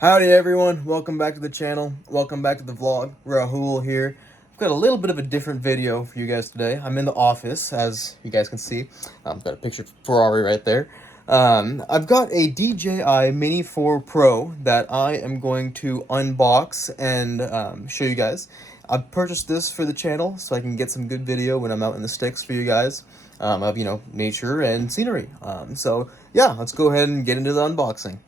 Howdy everyone, welcome back to the channel, welcome back to the vlog. Rahul here. I've got a little bit of a different video for you guys today. I'm in the office, as you guys can see. I've got a picture of Ferrari right there. I've got a DJI Mini 4 Pro that I am going to unbox and show you guys. I've purchased this for the channel so I can get some good video when I'm out in the sticks for you guys of, nature and scenery. So yeah, let's go ahead and get into the unboxing.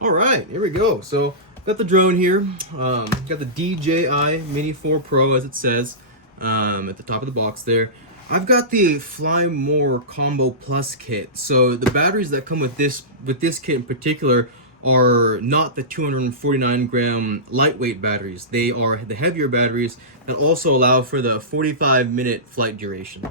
All right, here we go. So got the drone here. Got the DJI Mini 4 Pro, as it says, at the top of the box there. I've got the Fly More Combo Plus kit. So the batteries that come with this kit in particular are not the 249 gram lightweight batteries. They are the heavier batteries that also allow for the 45-minute flight duration.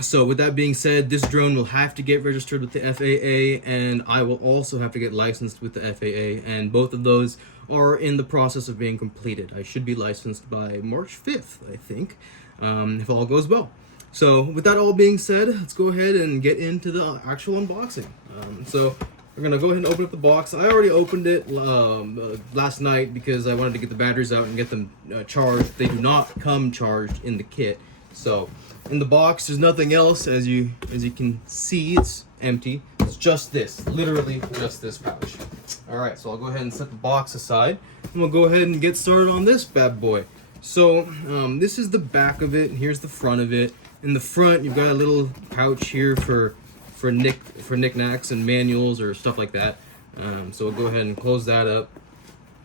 So with that being said, this drone will have to get registered with the FAA, and I will also have to get licensed with the FAA, and both of those are in the process of being completed. I should be licensed by March 5th, I think, if all goes well. So with that all being said, let's go ahead and get into the actual unboxing. So we're gonna go ahead and open up the box. I already opened it last night because I wanted to get the batteries out and get them charged. They do not come charged in the kit. So in the box, there's nothing else. As you can see, it's empty. It's just this, literally just this pouch. All right, so I'll go ahead and set the box aside, and we'll go ahead and get started on this bad boy. So this is the back of it, and here's the front of it. In the front, you've got a little pouch here for knickknacks and manuals or stuff like that. So we'll go ahead and close that up.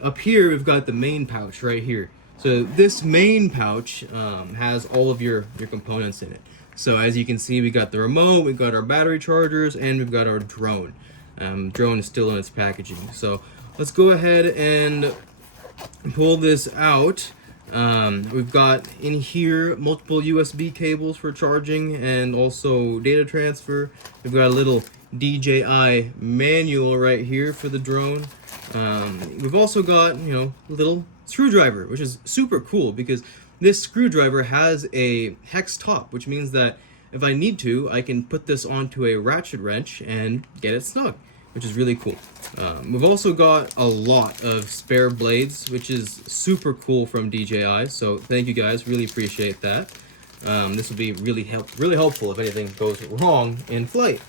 Up here, we've got the main pouch right here. So this main pouch has all of your components in it. So as you can see, we got the remote, we've got our battery chargers, and we've got our drone. Drone is still in its packaging. So let's go ahead and pull this out. We've got in here multiple USB cables for charging and also data transfer. We've got a little DJI manual right here for the drone. We've also got, a little screwdriver, which is super cool because this screwdriver has a hex top, which means that if I need to, I can put this onto a ratchet wrench and get it snug, which is really cool. We've also got a lot of spare blades, which is super cool from DJI. So thank you guys, really appreciate that. This will be really helpful if anything goes wrong in flight.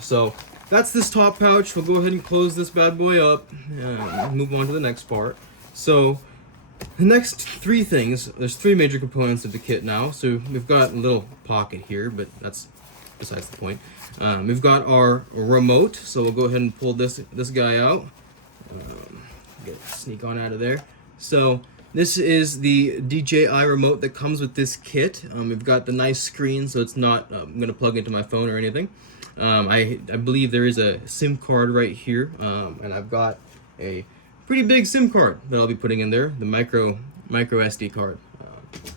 So that's this top pouch. We'll go ahead and close this bad boy up and move on to the next part. So the next three things, there's three major components of the kit now. So we've got a little pocket here, but that's besides the point. We've got our remote, so we'll go ahead and pull this guy out. Sneak on out of there. So this is the DJI remote that comes with this kit. We've got the nice screen, so it's not going to plug into my phone or anything. I believe there is a SIM card right here, and I've got a pretty big SIM card that I'll be putting in there, the micro SD card.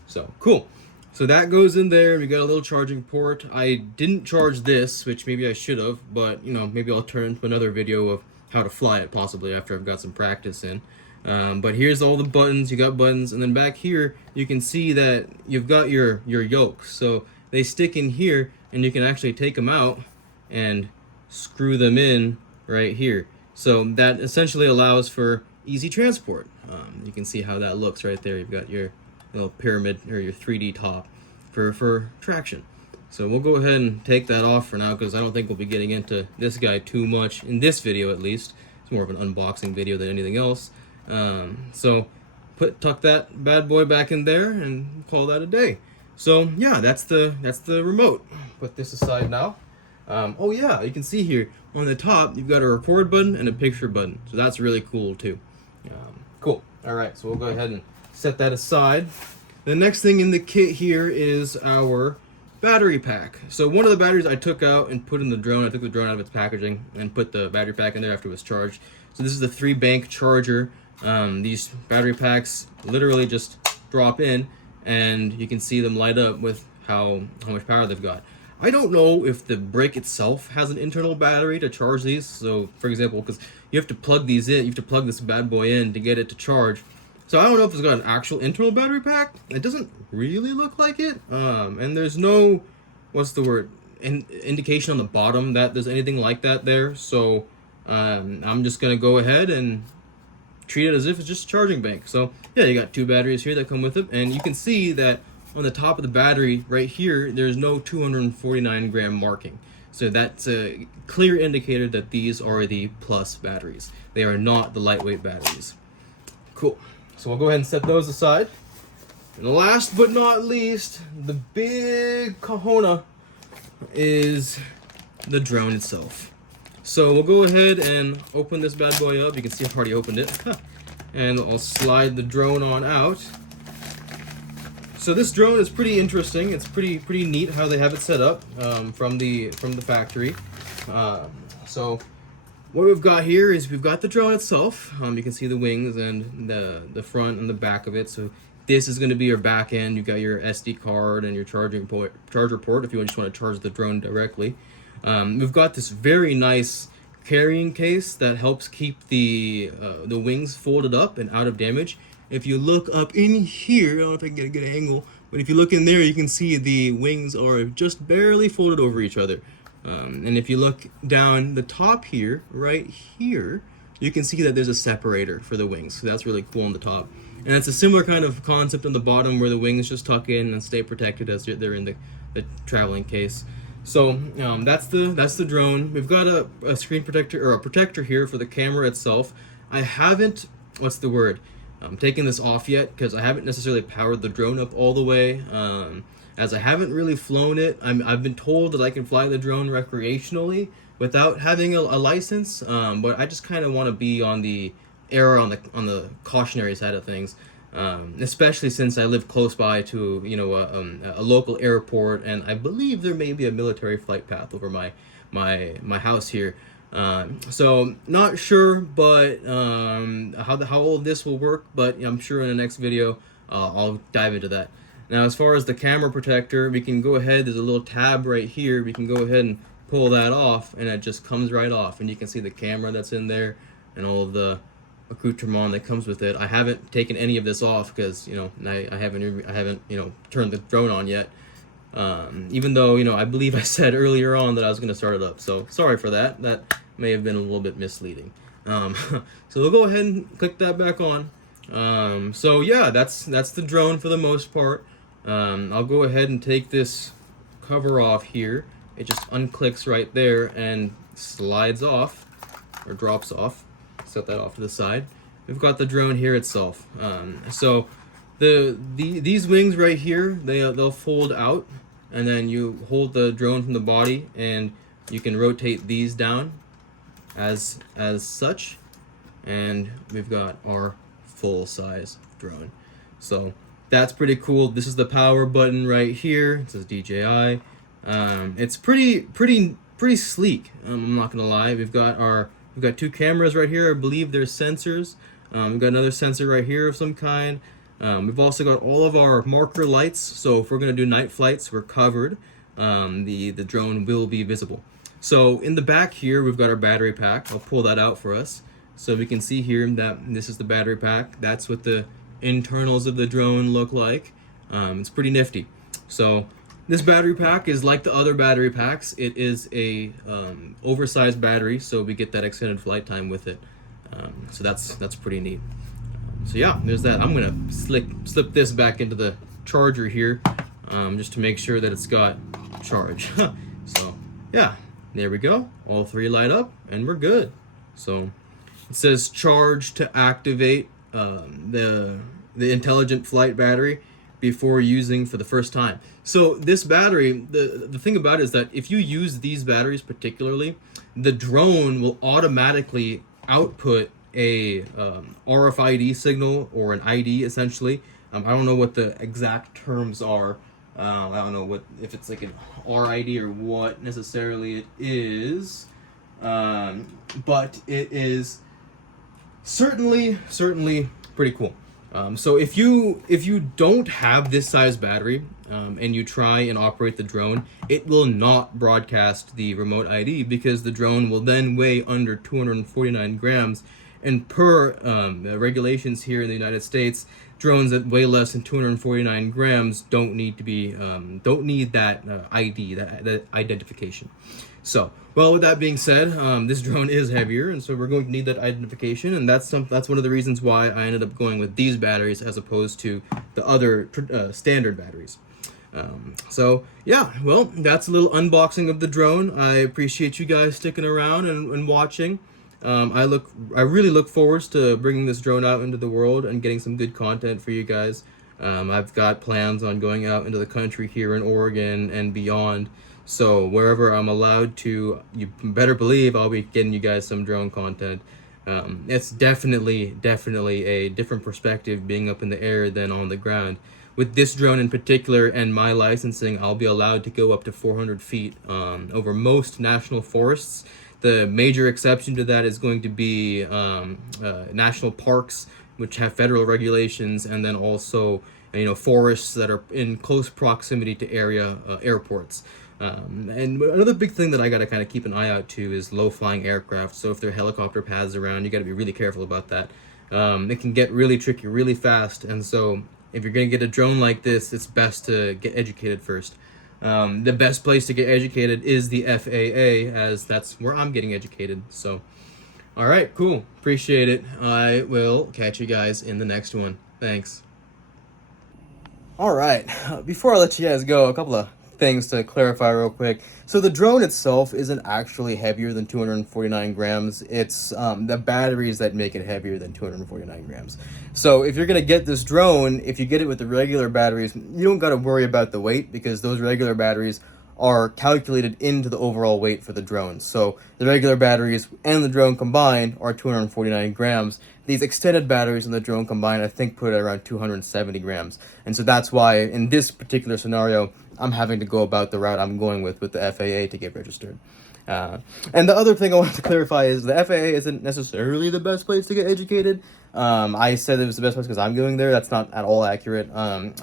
So cool. So that goes in there. We got a little charging port. I didn't charge this, which maybe I should have, but maybe I'll turn into another video of how to fly it possibly after I've got some practice in. But here's all the buttons. You got buttons, and then back here you can see that you've got your yoke. So they stick in here, and you can actually take them out and screw them in right here. So that essentially allows for easy transport. You can see how that looks right there. You've got your little pyramid or your 3D top for traction. So we'll go ahead and take that off for now because I don't think we'll be getting into this guy too much in this video, at least. It's more of an unboxing video than anything else. So tuck that bad boy back in there and call that a day. So yeah, that's the remote. Put this aside now. Oh yeah, you can see here on the top you've got a record button and a picture button, so that's really cool too. Cool. All right, so we'll go ahead and set that aside. The next thing in the kit here is our battery pack. So one of the batteries I took out and put in the drone. I took the drone out of its packaging and put the battery pack in there after it was charged. So this is the 3-bank charger. These battery packs literally just drop in, and you can see them light up with how much power they've got. I don't know if the brick itself has an internal battery to charge these. So, for example, because you have to plug these in, you have to plug this bad boy in to get it to charge. So I don't know if it's got an actual internal battery pack. It doesn't really look like it. And there's no, what's the word, indication on the bottom that there's anything like that there. So I'm just gonna go ahead and treat it as if it's just a charging bank. So yeah, you got 2 batteries here that come with it, and you can see that on the top of the battery right here, there's no 249 gram marking. So that's a clear indicator that these are the plus batteries. They are not the lightweight batteries. Cool. So we'll go ahead and set those aside. And last but not least, the big kahuna is the drone itself. So we'll go ahead and open this bad boy up. You can see I've already opened it. And I'll slide the drone on out. So this drone is pretty interesting. It's pretty neat how they have it set up from the factory. So what we've got here is we've got the drone itself. You can see the wings and the front and the back of it. So this is going to be your back end. You've got your SD card and your charger port if you just want to charge the drone directly. We've got this very nice carrying case that helps keep the wings folded up and out of damage. If you look up in here, I don't know if I can get a good angle, but if you look in there, you can see the wings are just barely folded over each other. And if you look down the top here, right here, you can see that there's a separator for the wings. So that's really cool on the top. And it's a similar kind of concept on the bottom where the wings just tuck in and stay protected as they're in the traveling case. So that's the drone. We've got a screen protector or a protector here for the camera itself. I haven't, taken this off yet because I haven't necessarily powered the drone up all the way. As I haven't really flown it. I've been told that I can fly the drone recreationally without having a license, but I just kind of want to be on the cautionary side of things, especially since I live close by to a local airport, and I believe there may be a military flight path over my house here. So not sure, but how all this will work, but I'm sure in the next video I'll dive into that. Now, as far as the camera protector, we can go ahead, there's a little tab right here, we can go ahead and pull that off, and it just comes right off, and you can see the camera that's in there, and all of the accoutrement that comes with it. I haven't taken any of this off, because, I haven't turned the drone on yet, even though, I believe I said earlier on that I was going to start it up, so sorry for that, that may have been a little bit misleading. So we'll go ahead and click that back on. So yeah, that's the drone for the most part. I'll go ahead and take this cover off here. It just unclicks right there and slides off or drops off. Set that off to the side. We've got the drone here itself. So these wings right here, they'll fold out, and then you hold the drone from the body, and you can rotate these down as such, and we've got our full size drone. So that's pretty cool. This is the power button right here. It says DJI. It's pretty sleek. I'm not gonna lie. We've got 2 cameras right here. I believe there's sensors. We've got another sensor right here of some kind. We've also got all of our marker lights. So if we're gonna do night flights, we're covered. The drone will be visible. So in the back here, we've got our battery pack. I'll pull that out for us. So we can see here that this is the battery pack. That's what the internals of the drone look like. It's pretty nifty. So this battery pack is like the other battery packs. It is a oversized battery, so we get that extended flight time with it. So that's pretty neat. So yeah, there's that. I'm gonna slip this back into the charger here, just to make sure that it's got charge. So yeah, there we go. All 3 light up, and we're good. So it says charge to activate the intelligent flight battery before using for the first time. So this battery, the thing about it is that if you use these batteries particularly, the drone will automatically output a RFID signal, or an ID essentially. I don't know what the exact terms are. I don't know if it's like an RID or what necessarily it is, but it is certainly pretty cool. So if you don't have this size battery, and you try and operate the drone, it will not broadcast the remote ID, because the drone will then weigh under 249 grams. And per regulations here in the United States, drones that weigh less than 249 grams don't need that ID, that identification. So, well, with that being said, this drone is heavier, and so we're going to need that identification, and that's one of the reasons why I ended up going with these batteries as opposed to the other standard batteries. So yeah, well, that's a little unboxing of the drone. I appreciate you guys sticking around and watching. I really look forward to bringing this drone out into the world and getting some good content for you guys. I've got plans on going out into the country here in Oregon and beyond. So wherever I'm allowed to, you better believe I'll be getting you guys some drone content. It's definitely a different perspective being up in the air than on the ground. With this drone in particular and my licensing, I'll be allowed to go up to 400 feet over most national forests. The major exception to that is going to be national parks, which have federal regulations, and then also forests that are in close proximity to airports. And another big thing that I got to kind of keep an eye out to is low-flying aircraft. So if there are helicopter paths around, you got to be really careful about that. It can get really tricky really fast, and so if you're going to get a drone like this, it's best to get educated first. The best place to get educated is the FAA, as that's where I'm getting educated. So, all right, cool. Appreciate it. I will catch you guys in the next one. Thanks. All right, before I let you guys go, a couple of things to clarify real quick. So the drone itself isn't actually heavier than 249 grams. It's the batteries that make it heavier than 249 grams. So if you're gonna get this drone, if you get it with the regular batteries, you don't gotta worry about the weight, because those regular batteries are calculated into the overall weight for the drone. So the regular batteries and the drone combined are 249 grams. These extended batteries and the drone combined, I think, put it around 270 grams. And so that's why in this particular scenario, I'm having to go about the route I'm going with the FAA to get registered. And the other thing I wanted to clarify is the FAA isn't necessarily the best place to get educated. I said it was the best place because I'm going there. That's not at all accurate.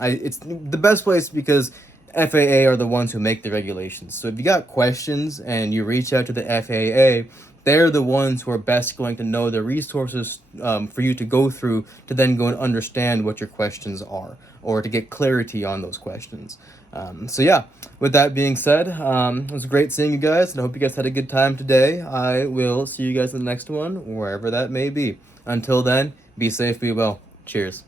It's the best place because FAA are the ones who make the regulations. So if you got questions and you reach out to the FAA, they're the ones who are best going to know the resources for you to go through to then go and understand what your questions are, or to get clarity on those questions. So yeah, with that being said, it was great seeing you guys, and I hope you guys had a good time today. I will see you guys in the next one, wherever that may be. Until then, be safe, be well. Cheers.